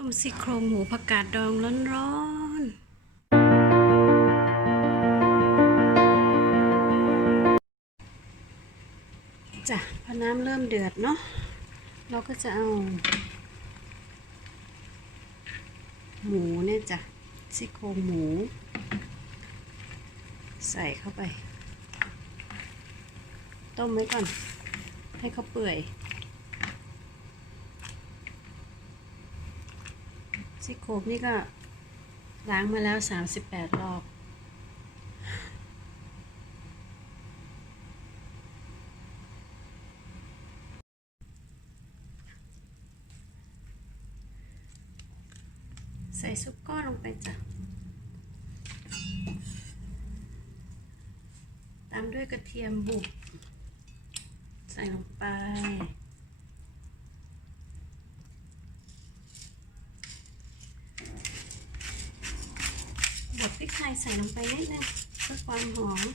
ต้มซี่โครงหมูผักกาดดองร้อนๆจ้ะพอน้ำเริ่มเดือดเนาะเราก็จะเอา หมูเนี่ยจ้ะซี่โครงหมู ใส่เข้าไป ต้มไว้ก่อน ให้เขาเปื่อย ซี่โครงนี่ก็ล้างมาแล้ว38รอบใส่ซุปก้อนลงไปจ้ะ ตามด้วยกระเทียมบุก ใส่ลงไป บดพริ กไทยใส่ลงไปนิดนึงเพื่อความหอม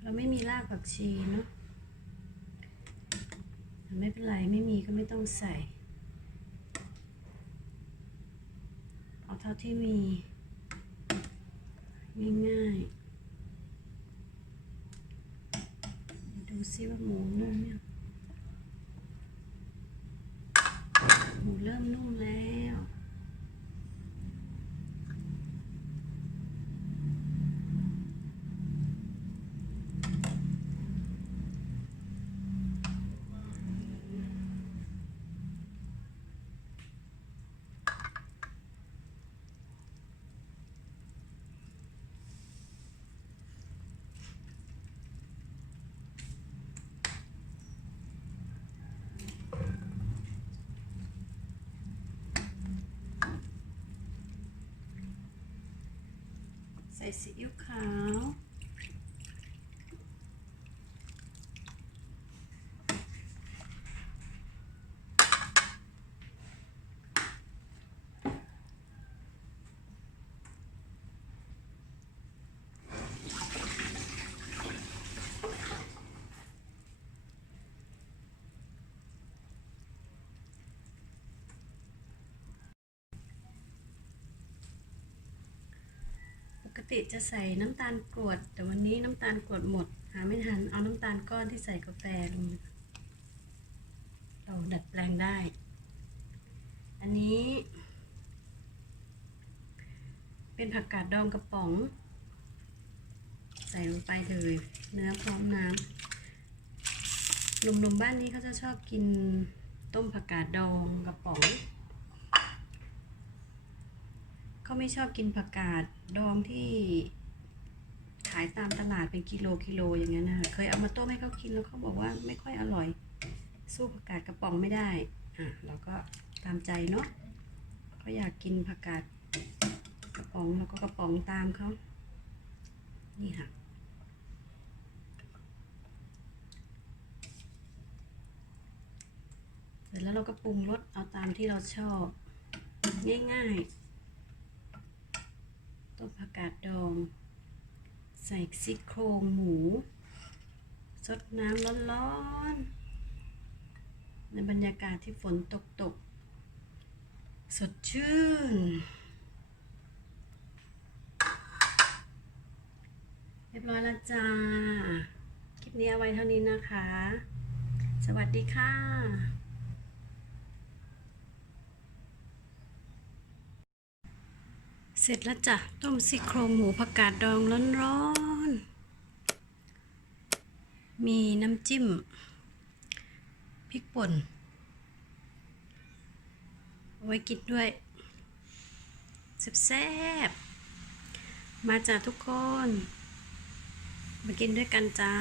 เราไม่มีรากผักชีเนาะ ไม่เป็นไรไม่มีก็ไม่ต้องใส่ เอาเท่าที่มี ง่ายๆ ดูซิว่าหมูนุ่มยังหมูเริ่มนุ่มแล้ว ใส่ซีอิ๊วขาว ติจะใส่น้ำตาลกรวด แต่วันนี้น้ำตาลกรวดหมด หาไม่ทันเอาน้ำตาลก้อนที่ใส่กาแฟลงเราดัดแปลงได้ อันนี้ เป็นผักกาดดองกระป๋อง ใส่ลงไปเลยเนื้อพร้อมน้ำหนุ่มๆบ้านนี้เขาจะชอบกินต้มผักกาดดองกระป๋อง เขาไม่ชอบกินผักกาดดองที่ขายตามตลาดเป็นกิโลกิโลอย่างนั้นนะคะเคยเอามาต้มให้เขากินแล้วเขาบอกว่าไม่ค่อยอร่อย สู้ผักกาดกระป๋องไม่ได้อะเราก็ตามใจเนาะเขาอยากกินผักกาดกระป๋องแล้วก็กระป๋องตามเขานี่ค่ะเสร็จแล้วเราก็ปรุงรสเอาตามที่เราชอบ ง่ายๆ ต้มผักกาดดอง ใส่ซี่โครงหมู สดน้ำร้อนๆ ในบรรยากาศที่ฝนตกตก สดชื่น เรียบร้อยแล้วจ้า คลิปนี้เอาไว้เท่านี้นะคะ สวัสดีค่ะ เสร็จแล้วจ้ะ ต้มซี่โครงหมูผักกาดดองร้อนๆ มีน้ำจิ้ม พริกป่นเอาไว้กินด้วยแซ่บๆมาจ้ะทุกคน มากินด้วยกันจ้า